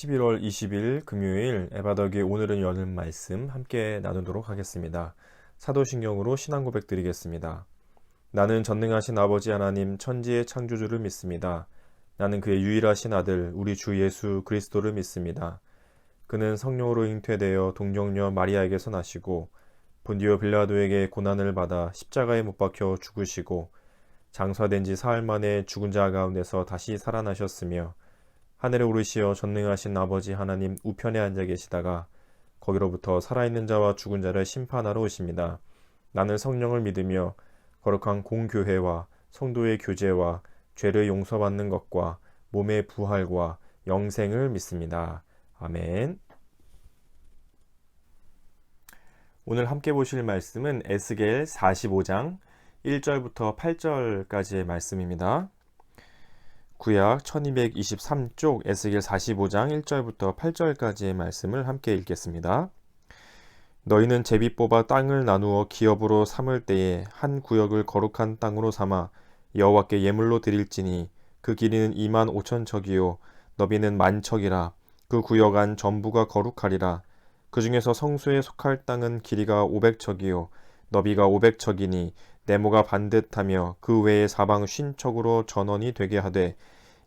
11월 20일 금요일 에바더기의 오늘은 여는 말씀 함께 나누도록 하겠습니다. 사도신경으로 신앙 고백 드리겠습니다. 나는 전능하신 아버지 하나님 천지의 창조주를 믿습니다. 나는 그의 유일하신 아들 우리 주 예수 그리스도를 믿습니다. 그는 성령으로 잉태되어 동정녀 마리아에게서 나시고 본디오 빌라도에게 고난을 받아 십자가에 못 박혀 죽으시고 장사된 지 사흘 만에 죽은 자 가운데서 다시 살아나셨으며 하늘에 오르시어 전능하신 아버지 하나님 우편에 앉아 계시다가 거기로부터 살아있는 자와 죽은 자를 심판하러 오십니다. 나는 성령을 믿으며 거룩한 공교회와 성도의 교제와 죄를 용서받는 것과 몸의 부활과 영생을 믿습니다. 아멘. 오늘 함께 보실 말씀은 에스겔 45장 1절부터 8절까지의 말씀입니다. 구약 1223쪽 에스겔 45장 1절부터 8절까지의 말씀을 함께 읽겠습니다. 너희는 제비 뽑아 땅을 나누어 기업으로 삼을 때에 한 구역을 거룩한 땅으로 삼아 여호와께 예물로 드릴지니 그 길이는 2만 5천 척이요 너비는 1만 척이라. 그 구역 안 전부가 거룩하리라. 그 중에서 성소에 속할 땅은 길이가 500척이요 너비가 500척이니 네모가 반듯하며 그 외에 사방 50척으로 전원이 되게 하되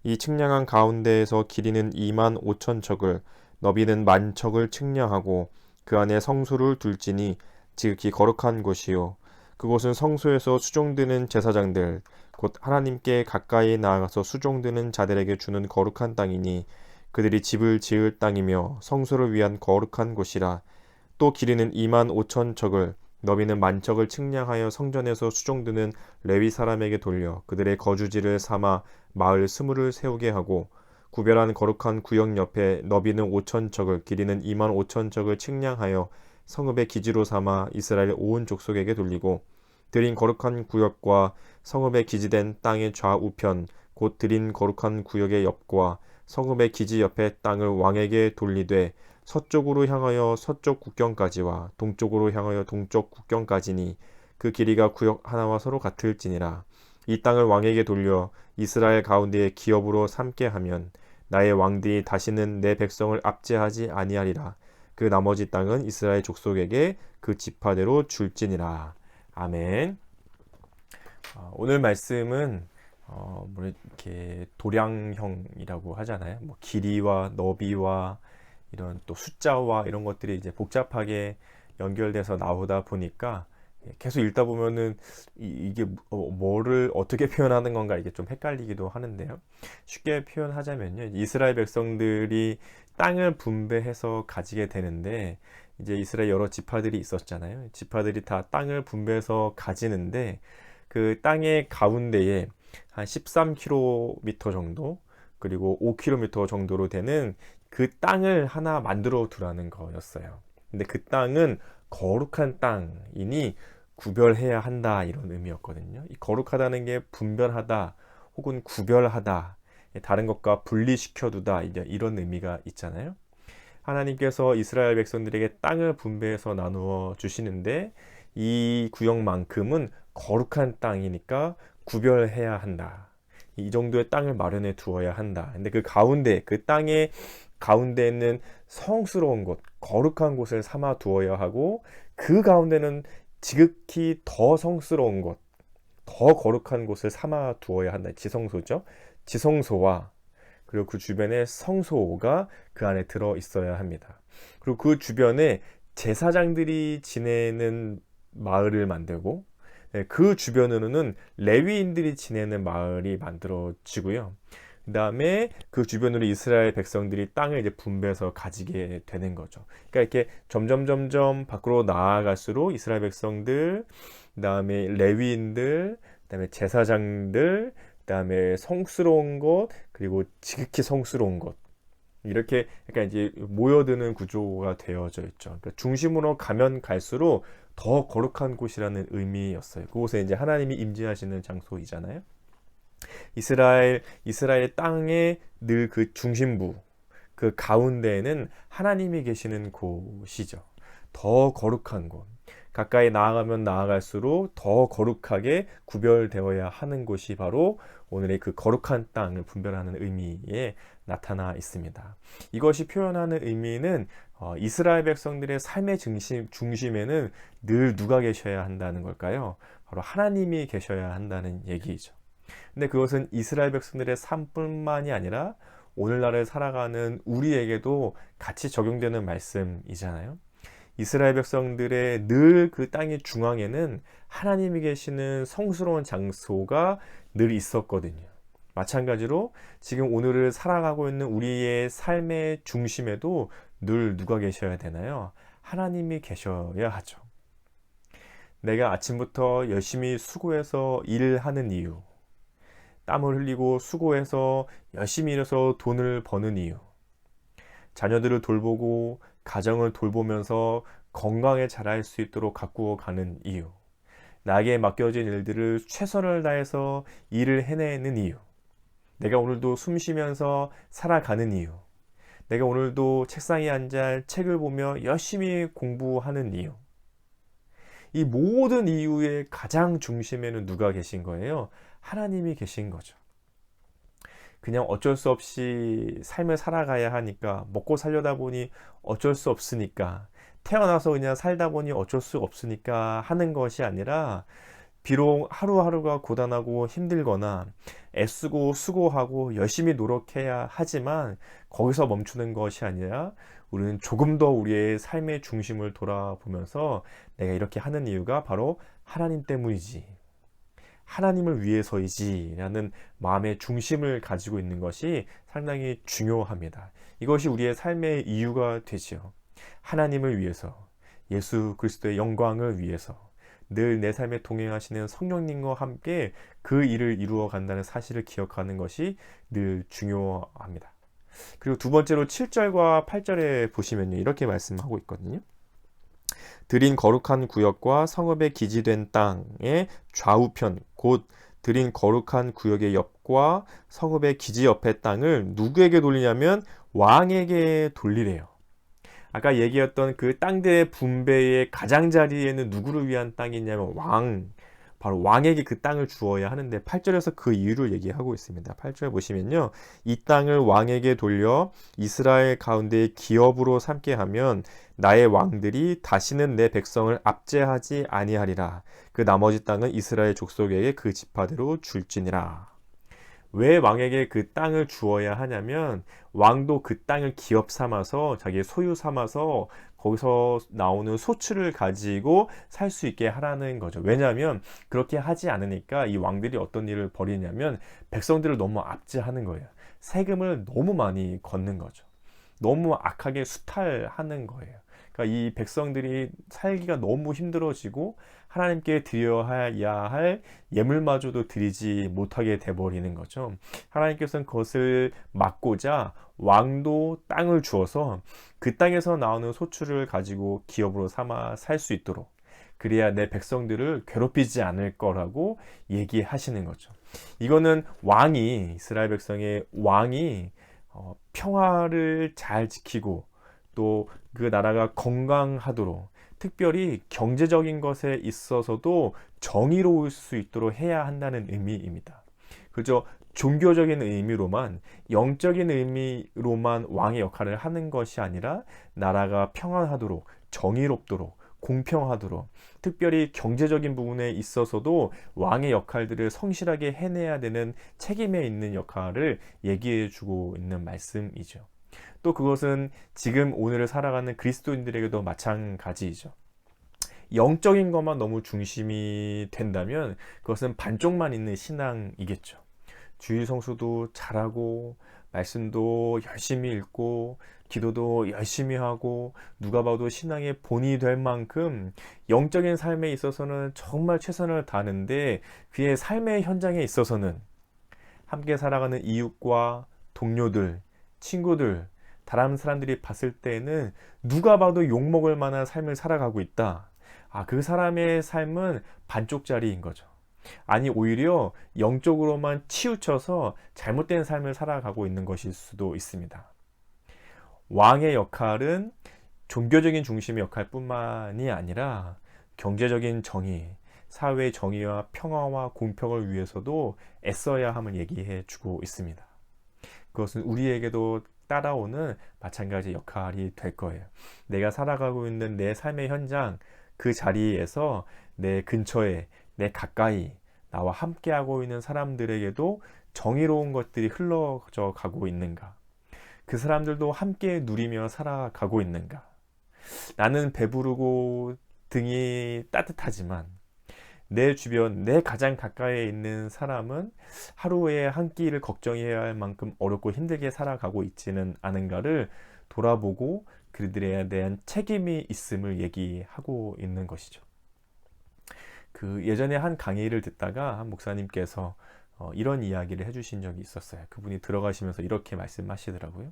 이 측량한 가운데에서 길이는 2만 5천 척을 너비는 1만 척을 측량하고 그 안에 성소를 둘지니 지극히 거룩한 곳이요 그곳은 성소에서 수종드는 제사장들 곧 하나님께 가까이 나아가서 수종드는 자들에게 주는 거룩한 땅이니 그들이 집을 지을 땅이며 성소를 위한 거룩한 곳이라. 또 길이는 2만 5천 척을 너비는 1만 척을 측량하여 성전에서 수종드는 레위 사람에게 돌려 그들의 거주지를 삼아 마을 스물을 세우게 하고 구별한 거룩한 구역 옆에 너비는 5천 척을 길이는 2만 5천 척을 측량하여 성읍의 기지로 삼아 이스라엘 온 족속에게 돌리고 드린 거룩한 구역과 성읍의 기지된 땅의 좌우편 곧 드린 거룩한 구역의 옆과 성읍의 기지 옆의 땅을 왕에게 돌리되 서쪽으로 향하여 서쪽 국경까지와 동쪽으로 향하여 동쪽 국경까지니 그 길이가 구역 하나와 서로 같을지니라. 이 땅을 왕에게 돌려 이스라엘 가운데에 기업으로 삼게 하면 나의 왕들이 다시는 내 백성을 압제하지 아니하리라. 그 나머지 땅은 이스라엘 족속에게 그 지파대로 줄지니라. 아멘. 오늘 말씀은 이렇게 도량형이라고 하잖아요. 뭐 길이와 너비와 이런 또 숫자와 이런 것들이 이제 복잡하게 연결돼서 나오다 보니까 계속 읽다 보면은 이게 뭐를 어떻게 표현하는 건가 이게 좀 헷갈리기도 하는데요. 쉽게 표현하자면요. 이스라엘 백성들이 땅을 분배해서 가지게 되는데 이제 이스라엘 여러 지파들이 있었잖아요. 지파들이 다 땅을 분배해서 가지는데 그 땅의 가운데에 한 13km 정도 그리고 5km 정도로 되는 그 땅을 하나 만들어 두라는 거였어요. 근데 그 땅은 거룩한 땅이니 구별해야 한다 이런 의미였거든요. 이 거룩하다는 게 분별하다 혹은 구별하다 다른 것과 분리시켜 두다 이런 의미가 있잖아요. 하나님께서 이스라엘 백성들에게 땅을 분배해서 나누어 주시는데 이 구역만큼은 거룩한 땅이니까 구별해야 한다. 이 정도의 땅을 마련해 두어야 한다. 근데 그 가운데 그 땅의 가운데에는 성스러운 곳, 거룩한 곳을 삼아 두어야 하고 그 가운데는 지극히 더 성스러운 곳, 더 거룩한 곳을 삼아 두어야 한다. 지성소죠. 지성소와 그리고 그 주변에 성소가 그 안에 들어 있어야 합니다. 그리고 그 주변에 제사장들이 지내는 마을을 만들고 그 주변으로는 레위인들이 지내는 마을이 만들어지고요. 그 다음에 그 주변으로 이스라엘 백성들이 땅을 이제 분배해서 가지게 되는 거죠. 그러니까 이렇게 점점 밖으로 나아갈수록 이스라엘 백성들, 그 다음에 레위인들, 그 다음에 제사장들, 그 다음에 성스러운 곳, 그리고 지극히 성스러운 곳. 이렇게 그러니까 이제 모여드는 구조가 되어져 있죠. 그러니까 중심으로 가면 갈수록 더 거룩한 곳이라는 의미였어요. 그곳에 이제 하나님이 임재하시는 장소이잖아요. 이스라엘 땅의 늘 그 중심부, 그 가운데에는 하나님이 계시는 곳이죠. 더 거룩한 곳. 가까이 나아가면 나아갈수록 더 거룩하게 구별되어야 하는 곳이 바로 오늘의 그 거룩한 땅을 분별하는 의미에 나타나 있습니다. 이것이 표현하는 의미는 이스라엘 백성들의 삶의 중심에는 늘 누가 계셔야 한다는 걸까요? 바로 하나님이 계셔야 한다는 얘기이죠. 근데 그것은 이스라엘 백성들의 삶뿐만이 아니라 오늘날을 살아가는 우리에게도 같이 적용되는 말씀이잖아요. 이스라엘 백성들의 늘 그 땅의 중앙에는 하나님이 계시는 성스러운 장소가 늘 있었거든요. 마찬가지로 지금 오늘을 살아가고 있는 우리의 삶의 중심에도 늘 누가 계셔야 되나요? 하나님이 계셔야 하죠. 내가 아침부터 열심히 수고해서 일을 하는 이유, 땀을 흘리고 수고해서 열심히 일해서 돈을 버는 이유, 자녀들을 돌보고 가정을 돌보면서 건강에 자랄 수 있도록 가꾸어 가는 이유, 나에게 맡겨진 일들을 최선을 다해서 일을 해내는 이유, 내가 오늘도 숨 쉬면서 살아가는 이유, 내가 오늘도 책상에 앉아 책을 보며 열심히 공부하는 이유, 이 모든 이유의 가장 중심에는 누가 계신 거예요? 하나님이 계신 거죠. 그냥 어쩔 수 없이 삶을 살아가야 하니까, 먹고 살려다 보니 어쩔 수 없으니까, 태어나서 그냥 살다 보니 어쩔 수 없으니까 하는 것이 아니라, 비록 하루하루가 고단하고 힘들거나 애쓰고 수고하고 열심히 노력해야 하지만 거기서 멈추는 것이 아니라 우리는 조금 더 우리의 삶의 중심을 돌아보면서 내가 이렇게 하는 이유가 바로 하나님 때문이지, 하나님을 위해서이지 라는 마음의 중심을 가지고 있는 것이 상당히 중요합니다. 이것이 우리의 삶의 이유가 되지요. 하나님을 위해서, 예수 그리스도의 영광을 위해서, 늘 내 삶에 동행하시는 성령님과 함께 그 일을 이루어 간다는 사실을 기억하는 것이 늘 중요합니다. 그리고 두 번째로 7절과 8절에 보시면요, 이렇게 말씀하고 있거든요. 드린 거룩한 구역과 성읍에 기지된 땅의 좌우편, 곧 드린 거룩한 구역의 옆과 성읍의 기지 옆의 땅을 누구에게 돌리냐면 왕에게 돌리래요. 아까 얘기했던 그 땅들의 분배의 가장자리에는 누구를 위한 땅이냐면 바로 왕에게 그 땅을 주어야 하는데 8절에서 그 이유를 얘기하고 있습니다. 8절 보시면요, 이 땅을 왕에게 돌려 이스라엘 가운데 기업으로 삼게 하면 나의 왕들이 다시는 내 백성을 압제하지 아니하리라. 그 나머지 땅은 이스라엘 족속에게 그 지파대로 줄지니라. 왜 왕에게 그 땅을 주어야 하냐면 왕도 그 땅을 기업 삼아서 자기의 소유 삼아서 거기서 나오는 소출을 가지고 살 수 있게 하라는 거죠. 왜냐하면 그렇게 하지 않으니까 이 왕들이 어떤 일을 벌이냐면 백성들을 너무 압제하는 거예요. 세금을 너무 많이 걷는 거죠. 너무 악하게 수탈하는 거예요. 그러니까 이 백성들이 살기가 너무 힘들어지고 하나님께 드려야 할 예물마저도 드리지 못하게 돼버리는 거죠. 하나님께서는 그것을 막고자 왕도 땅을 주어서 그 땅에서 나오는 소출을 가지고 기업으로 삼아 살 수 있도록, 그래야 내 백성들을 괴롭히지 않을 거라고 얘기하시는 거죠. 이거는 이스라엘 백성의 왕이 평화를 잘 지키고 또 그 나라가 건강하도록, 특별히 경제적인 것에 있어서도 정의로울 수 있도록 해야 한다는 의미입니다. 그저 종교적인 의미로만, 영적인 의미로만 왕의 역할을 하는 것이 아니라 나라가 평안하도록, 정의롭도록, 공평하도록, 특별히 경제적인 부분에 있어서도 왕의 역할들을 성실하게 해내야 되는 책임에 있는 역할을 얘기해 주고 있는 말씀이죠. 또 그것은 지금 오늘을 살아가는 그리스도인들에게도 마찬가지이죠. 영적인 것만 너무 중심이 된다면 그것은 반쪽만 있는 신앙이겠죠. 주일 성수도 잘하고 말씀도 열심히 읽고 기도도 열심히 하고 누가 봐도 신앙의 본이 될 만큼 영적인 삶에 있어서는 정말 최선을 다하는데 그의 삶의 현장에 있어서는 함께 살아가는 이웃과 동료들, 친구들, 다른 사람들이 봤을 때는 누가 봐도 욕먹을 만한 삶을 살아가고 있다. 그 사람의 삶은 반쪽짜리인 거죠. 아니, 오히려 영적으로만 치우쳐서 잘못된 삶을 살아가고 있는 것일 수도 있습니다. 왕의 역할은 종교적인 중심의 역할뿐만이 아니라 경제적인 정의, 사회의 정의와 평화와 공평을 위해서도 애써야 함을 얘기해 주고 있습니다. 그것은 우리에게도 따라오는 마찬가지 역할이 될 거예요. 내가 살아가고 있는 내 삶의 현장, 그 자리에서 내 근처에, 내 가까이, 나와 함께하고 있는 사람들에게도 정의로운 것들이 흘러져 가고 있는가? 그 사람들도 함께 누리며 살아가고 있는가? 나는 배부르고 등이 따뜻하지만 내 주변, 내 가장 가까이에 있는 사람은 하루에 한 끼를 걱정해야 할 만큼 어렵고 힘들게 살아가고 있지는 않은가를 돌아보고 그들에 대한 책임이 있음을 얘기하고 있는 것이죠. 그 예전에 한 강의를 듣다가 한 목사님께서 이런 이야기를 해주신 적이 있었어요. 그분이 들어가시면서 이렇게 말씀하시더라고요.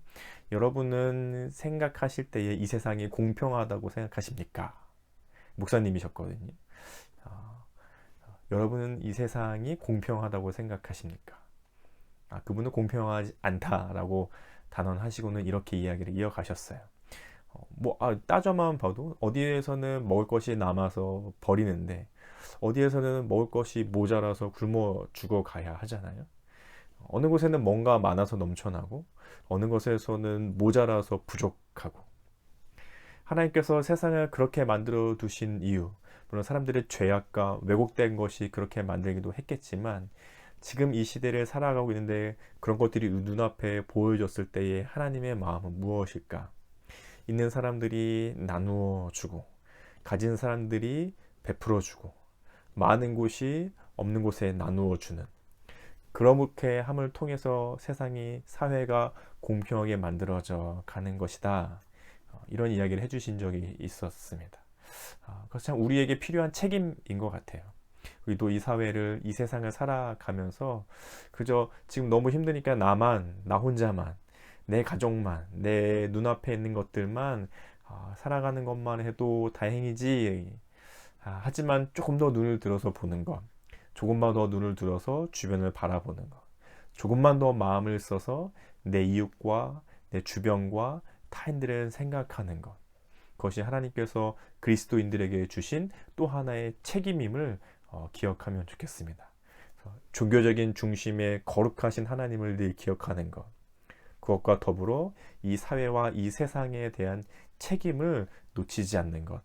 여러분은 생각하실 때에 이 세상이 공평하다고 생각하십니까? 목사님이셨거든요. 여러분은 이 세상이 공평하다고 생각하십니까? 그분은 공평하지 않다라고 단언하시고는 이렇게 이야기를 이어가셨어요. 따져만 봐도 어디에서는 먹을 것이 남아서 버리는데 어디에서는 먹을 것이 모자라서 굶어 죽어가야 하잖아요. 어느 곳에는 뭔가 많아서 넘쳐나고 어느 곳에서는 모자라서 부족하고, 하나님께서 세상을 그렇게 만들어 두신 이유, 물론 사람들의 죄악과 왜곡된 것이 그렇게 만들기도 했겠지만 지금 이 시대를 살아가고 있는데 그런 것들이 눈앞에 보여졌을 때의 하나님의 마음은 무엇일까? 있는 사람들이 나누어 주고 가진 사람들이 베풀어 주고 많은 곳이 없는 곳에 나누어 주는, 그렇게 함을 통해서 세상이, 사회가 공평하게 만들어져 가는 것이다. 이런 이야기를 해주신 적이 있었습니다. 그것이 참 우리에게 필요한 책임인 것 같아요. 우리도 이 사회를, 이 세상을 살아가면서 그저 지금 너무 힘드니까 나 혼자만, 내 가족만, 내 눈앞에 있는 것들만 살아가는 것만 해도 다행이지. 하지만 조금 더 눈을 들어서 보는 것, 조금만 더 눈을 들어서 주변을 바라보는 것, 조금만 더 마음을 써서 내 이웃과 내 주변과 타인들을 생각하는 것, 그것이 하나님께서 그리스도인들에게 주신 또 하나의 책임임을 기억하면 좋겠습니다. 종교적인 중심의 거룩하신 하나님을 늘 기억하는 것, 그것과 더불어 이 사회와 이 세상에 대한 책임을 놓치지 않는 것,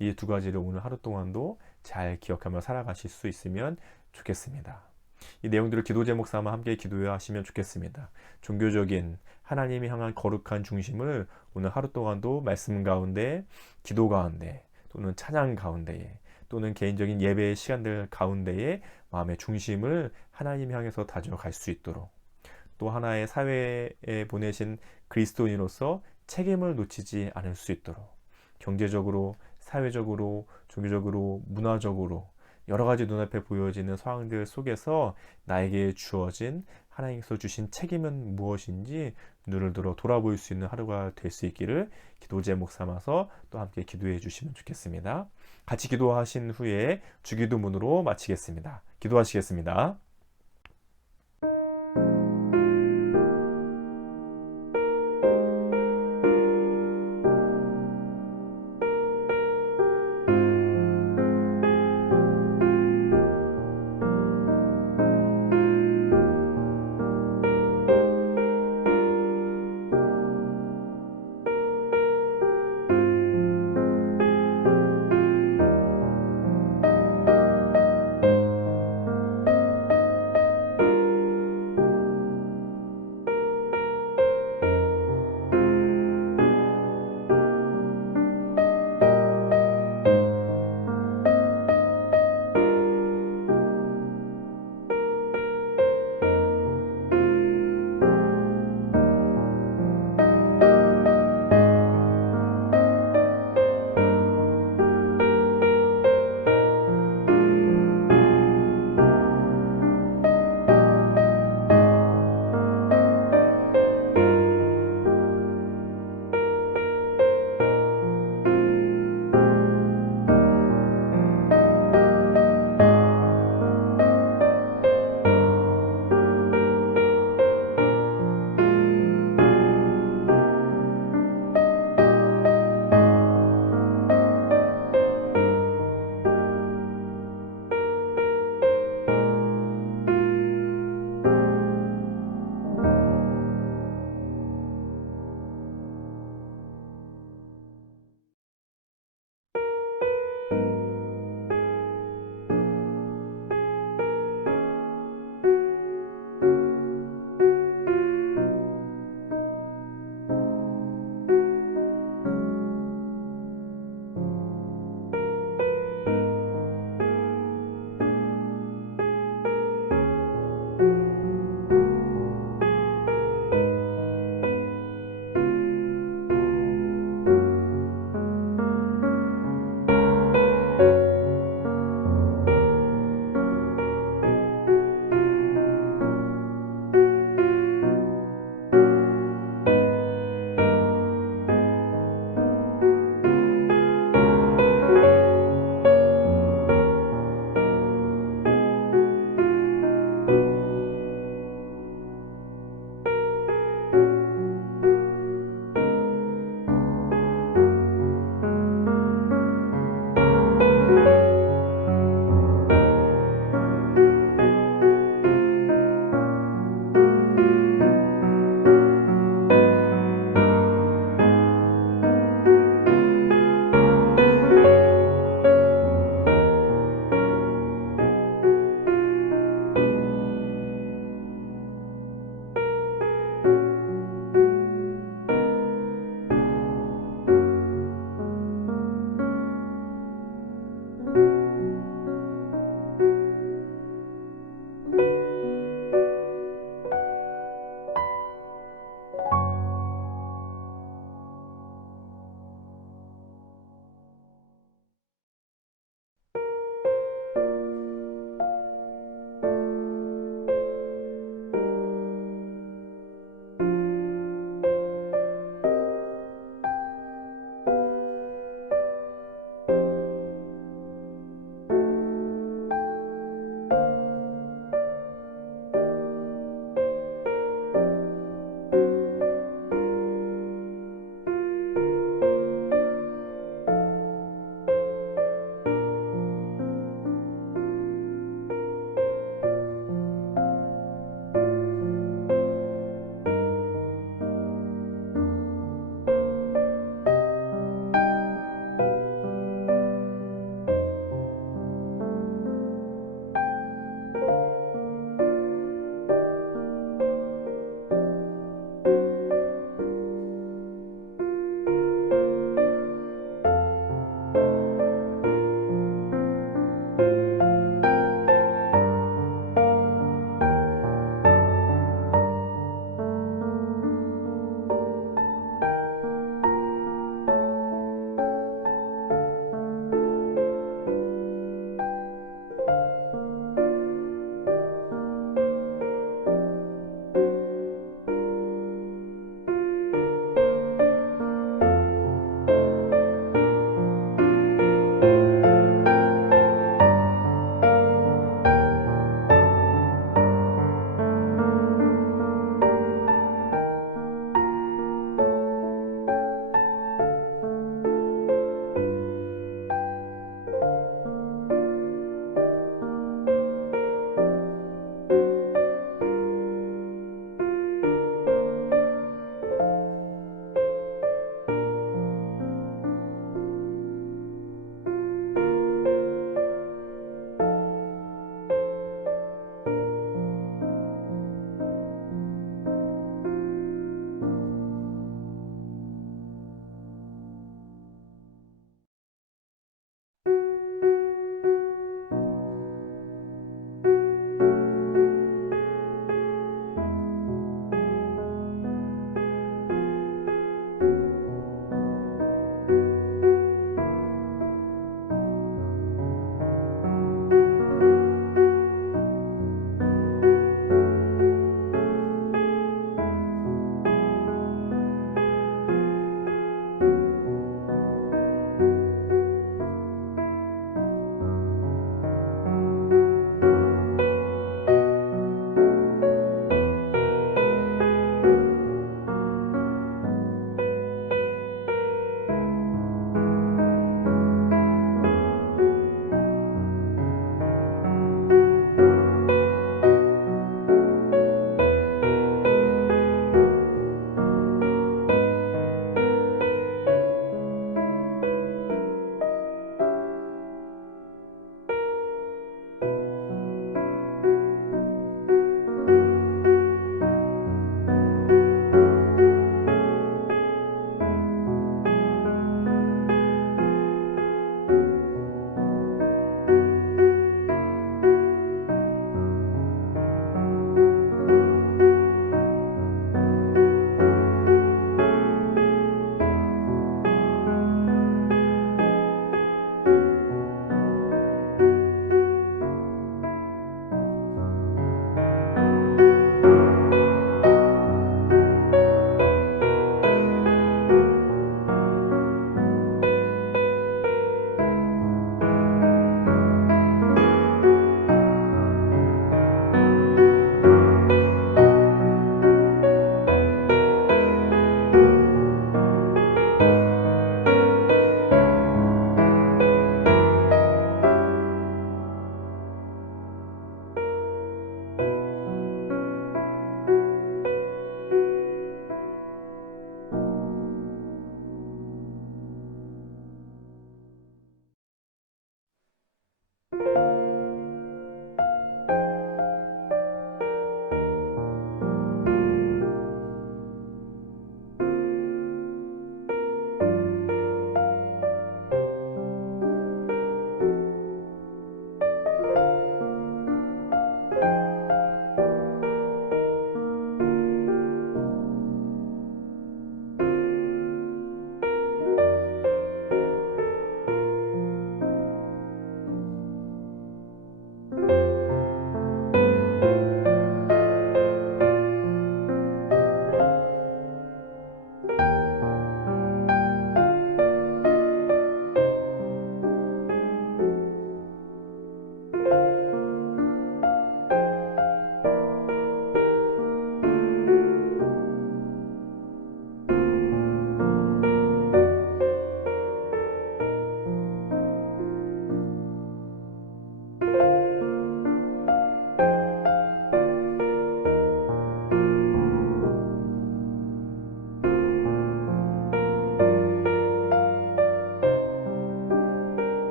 이 두 가지를 오늘 하루 동안도 잘 기억하며 살아가실 수 있으면 좋겠습니다. 이 내용들을 기도 제목 삼아 함께 기도하시면 좋겠습니다. 종교적인 하나님이 향한 거룩한 중심을 오늘 하루 동안도 말씀 가운데, 기도 가운데, 또는 찬양 가운데에, 또는 개인적인 예배의 시간들 가운데에 마음의 중심을 하나님 향해서 다져갈 수 있도록, 또 하나의 사회에 보내신 그리스도인으로서 책임을 놓치지 않을 수 있도록, 경제적으로, 사회적으로, 종교적으로, 문화적으로 여러 가지 눈앞에 보여지는 상황들 속에서 나에게 주어진, 하나님께서 주신 책임은 무엇인지 눈을 들어 돌아볼 수 있는 하루가 될 수 있기를 기도 제목 삼아서 또 함께 기도해 주시면 좋겠습니다. 같이 기도하신 후에 주기도문으로 마치겠습니다. 기도하시겠습니다.